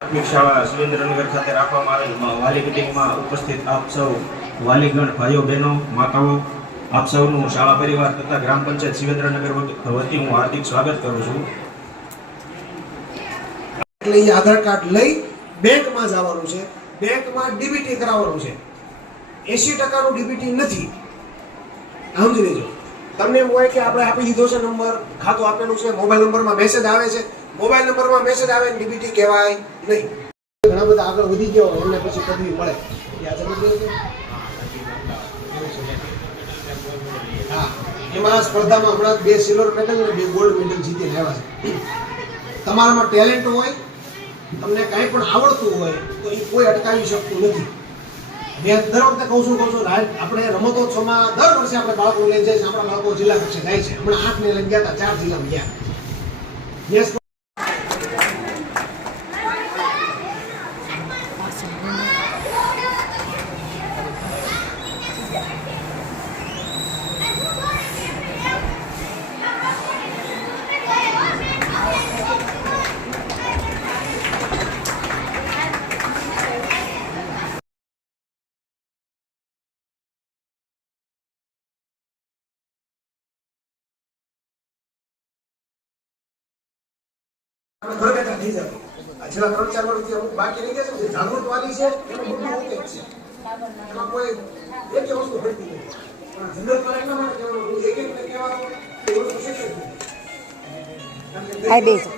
પ્રાથમિક શાળા સુરેન્દ્રનગર ખાતે રાખવામાં આવેલ વાલી મીટિંગમાં ઉપસ્થિત આપ સૌ વાલીગણ ભાઈઓ બહેનો માતાઓ આપ સૌનું શાળા પરિવાર તથા ગ્રામ પંચાયત સુરેન્દ્રનગર વતી હું હાર્દિક સ્વાગત કરું છું। એટલે એ આધાર કાર્ડ લઈ બેંકમાં જવાનું છે, બેંકમાં ડીબીટી કરાવવાનું છે। 80% ડીબીટી નથી, સમજી લેજો। તમને એમ હોય કે આપણે આપી દીધો છે નંબર, ખાતું આપેલું છે, મોબાઈલ નંબરમાં મેસેજ આવે છે, મોબાઈલ નંબરમાં મેસેજ આવે ને ડીબીટી કહેવાય નહીં। ઘણા બધા આગળ વધી ગયો એમને પછી પદવી મળે, યાદ સમજી હા, એમાં સ્પર્ધામાં હમણાં 2 સિલ્વર મેડલ અને 2 ગોલ્ડ મેડલ જીતીને આવ્યા છે। તમારામાં ટેલેન્ટ હોય, તમને કાંઈ પણ આવડતું હોય તો એ કોઈ અટકાવી શકતું નથી। મેં દર વખતે કહું છું આપણે રમતોત્સવમાં દર વર્ષે આપણે બાળકો લઈને જાય છે, આપણા બાળકો જિલ્લા કક્ષે જાય છે। હમણાં 8 ને લઈને ગયા હતા, 4 જિલ્લામાં ગયા। ઘર બેઠા થઈ જાય। છેલ્લા 3-4 વર્ષથી અમુક બાકી રહી ગયા છે, જાગૃત વાલી છે એનું બધું ઓકે જ છે, એમાં કોઈ એક વસ્તુ ઘટતી નથી। પણ જનરલ પર એટલા માટે કહેવાનું, એક ને કહેવાનું એ વસ્તુ શક્ય નથી।